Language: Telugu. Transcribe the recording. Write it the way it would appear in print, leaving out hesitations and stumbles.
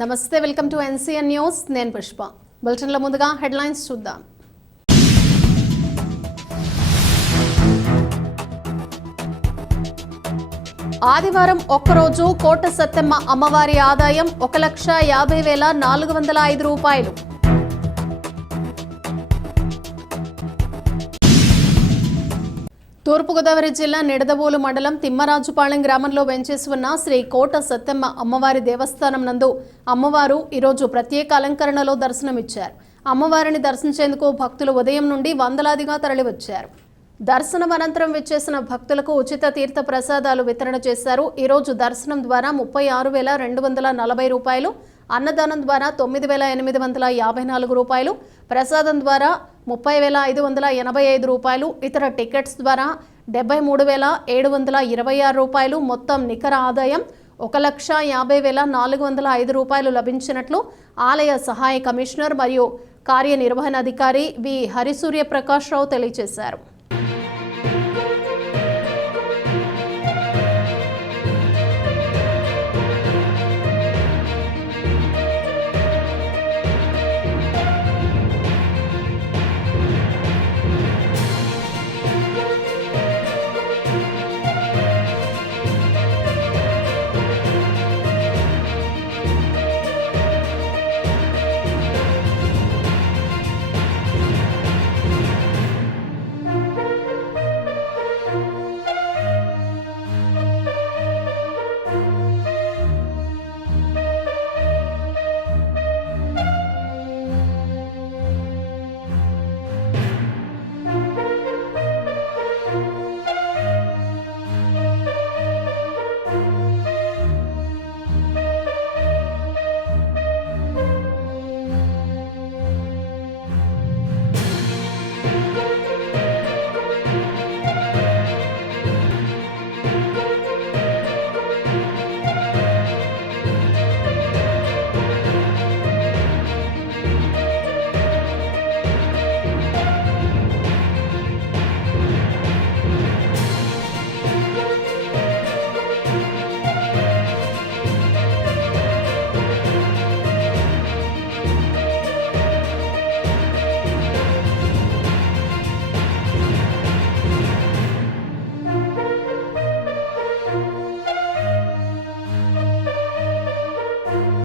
నమస్తే, వెల్కమ్ టు ఎన్సీఎన్ న్యూస్. నేను పుష్ప. బులెటిన్లో ముందుగా హెడ్లైన్స్ చూద్దాం. ఆదివారం ఒక్కరోజు కోట సత్తెమ్మ అమ్మవారి ఆదాయం 1,50,405 రూపాయలు. తూర్పుగోదావరి జిల్లా నిడదవోలు మండలం తిమ్మరాజుపాళెం గ్రామంలో వెంచేసి ఉన్న శ్రీ కోట సత్తెమ్మ అమ్మవారి దేవస్థానం నందు అమ్మవారు ఈరోజు ప్రత్యేక అలంకరణలో దర్శనమిచ్చారు. అమ్మవారిని దర్శించేందుకు భక్తులు ఉదయం నుండి వందలాదిగా తరలివచ్చారు. దర్శనం అనంతరం విచ్చేసిన భక్తులకు ఉచిత తీర్థ ప్రసాదాలు వితరణ చేశారు. ఈరోజు దర్శనం ద్వారా 36,240 రూపాయలు, అన్నదానం ద్వారా 9,854 రూపాయలు, ప్రసాదం ద్వారా 30,585 రూపాయలు, ఇతర టికెట్స్ ద్వారా 73,726 రూపాయలు, మొత్తం నికర ఆదాయం 1,50,405 రూపాయలు లభించినట్లు ఆలయ సహాయ కమిషనర్ మరియు కార్యనిర్వహణాధికారి వి హరిసూర్య ప్రకాష్ రావు తెలియజేశారు.